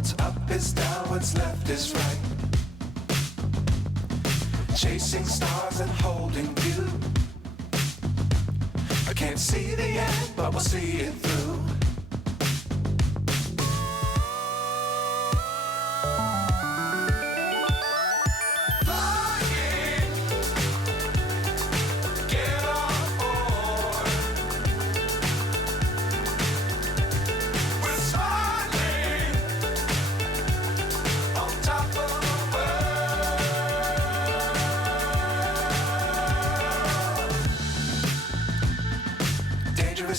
What's up is down, what's left is right. Chasing stars and holding you. I can't see the end, but we'll see it through.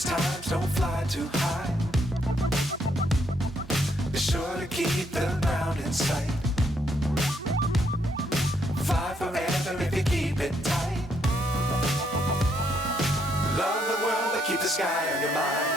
Times don't fly too high. Be sure to keep the ground in sight. Fly forever if you keep it tight. Love the world but keep the sky on your mind.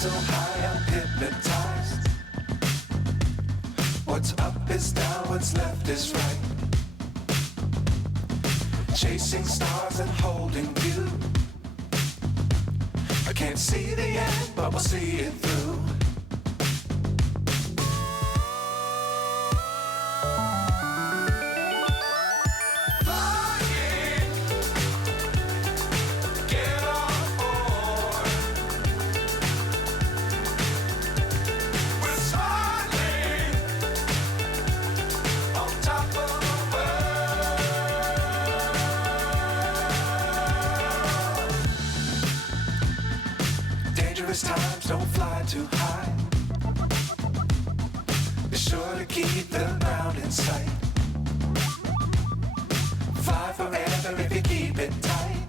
So high I'm hypnotized. What's up is down, what's left is right. Chasing stars and holding you. I can't see the end, but we'll see it through. Times don't fly too high. Be sure to keep the ground in sight. Fly forever if you keep it tight.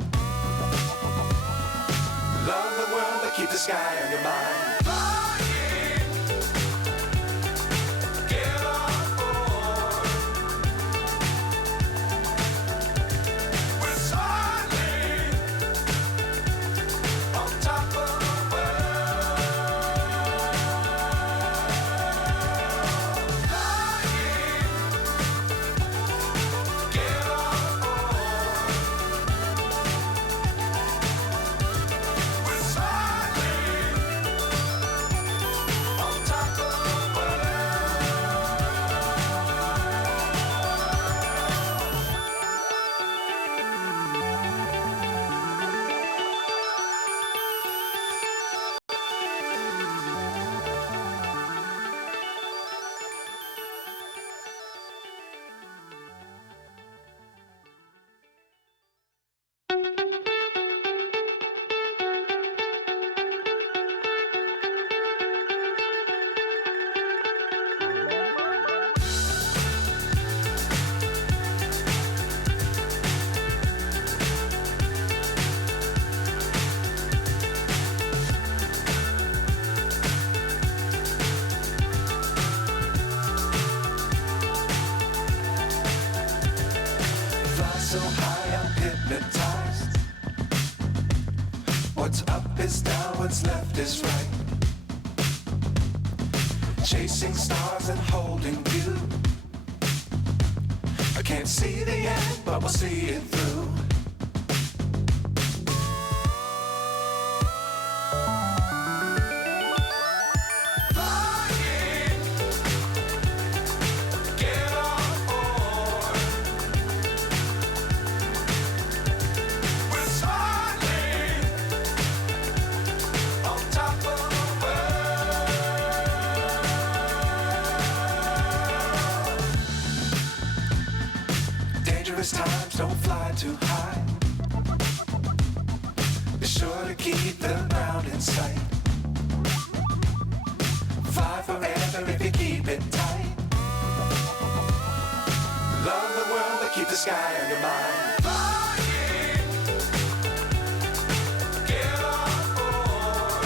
Love the world but keep the sky on your mind. So high I'm hypnotized. What's up is down, what's left is right. Chasing stars and holding you. I can't see the end, but we'll see it through. don't fly too high. Be sure to keep the ground in sight. Fly forever if you keep it tight. Love the world, but keep the sky on your mind. Flying, get on board.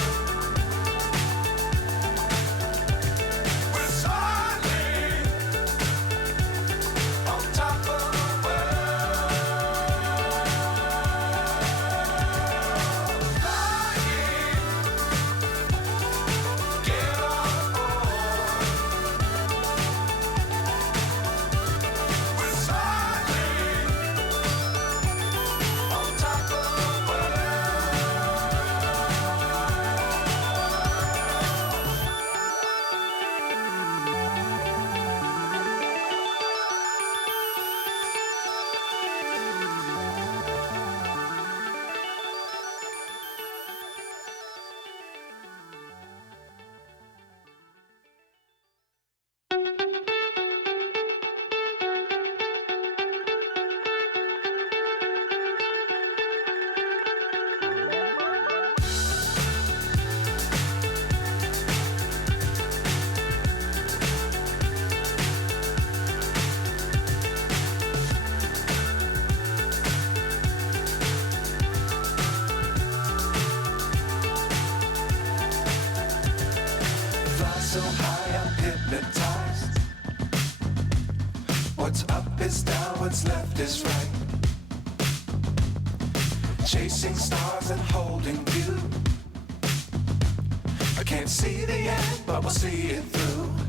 We're soaring on top of the world. Flying, get on board. We're soaring on top of the world. Fly so high, I'm hypnotized. What's up is down, what's left is right. Chasing stars and holding you. I can't see the end, but we'll see it through.